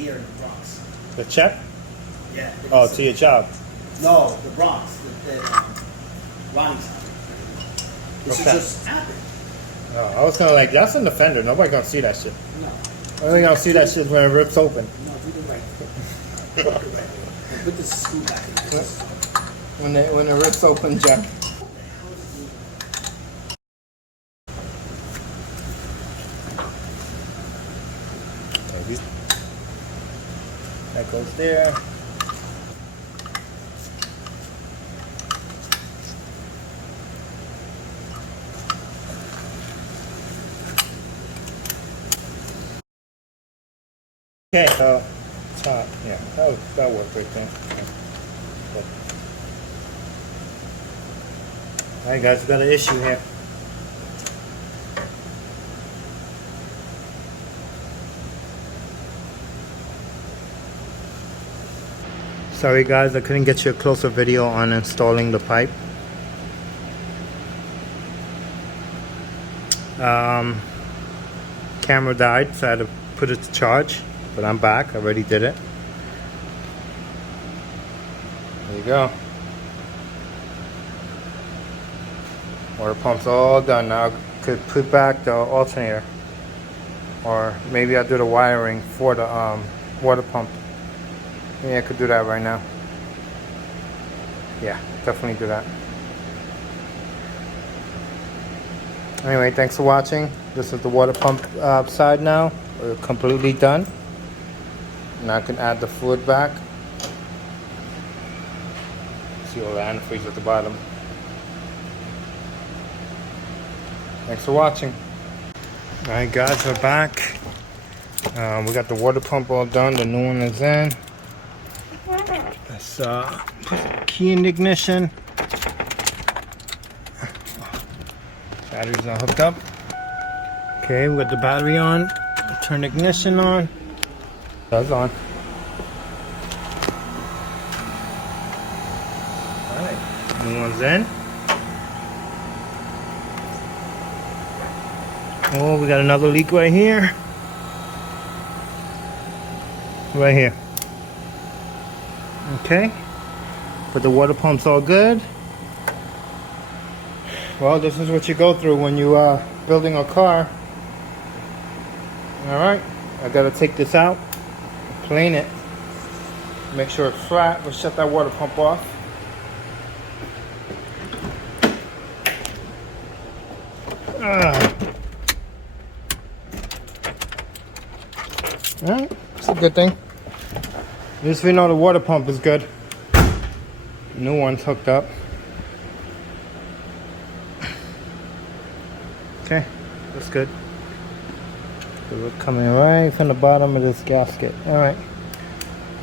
here in the Bronx. The check? Yeah. Oh, to your job. No, the Bronx. Ronnie's house. This Okay. is just happened. Oh, I was kind of like, that's in the fender. Nobody gonna see that shit. No. Only gonna see that shit when it rips open. No, do the right thing. Do the right thing. Put the screw back in there. When it rips open, Jeff. That goes there. Okay, top, yeah, that worked right there. Okay. Alright guys, we got an issue here. Sorry guys, I couldn't get you a closer video on installing the pipe. Camera died, so I had to put it to charge. But I'm back, I already did it. There you go. Water pump's all done. Now I could put back the alternator. Or maybe I'll do the wiring for the water pump. Yeah, I could do that right now. Yeah, definitely do that. Anyway, thanks for watching. This is the water pump side now. We're completely done. Now I can add the fluid back. See all the antifreeze at the bottom. Thanks for watching. Alright guys, we're back. We got the water pump all done. The new one is in. Let's put the key in the ignition. Battery's not hooked up. Okay, we got the battery on. Turn the ignition on. That's on. Alright, new one's in. Oh, we got another leak right here. Right here. Okay. But the water pump's all good. Well, this is what you go through when you are building a car. Alright, I gotta take this out, plane it, make sure it's flat. We'll shut that water pump off. Alright, it's a good thing. At least we know the water pump is good. New one's hooked up. Okay, that's good. So we're coming right from the bottom of this gasket. Alright,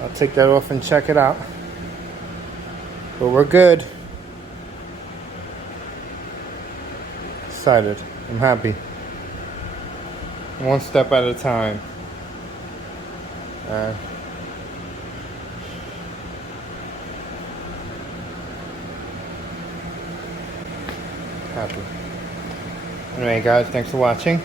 I'll take that off and check it out. But we're good. Excited. I'm happy. One step at a time. Happy. Anyway guys, thanks for watching.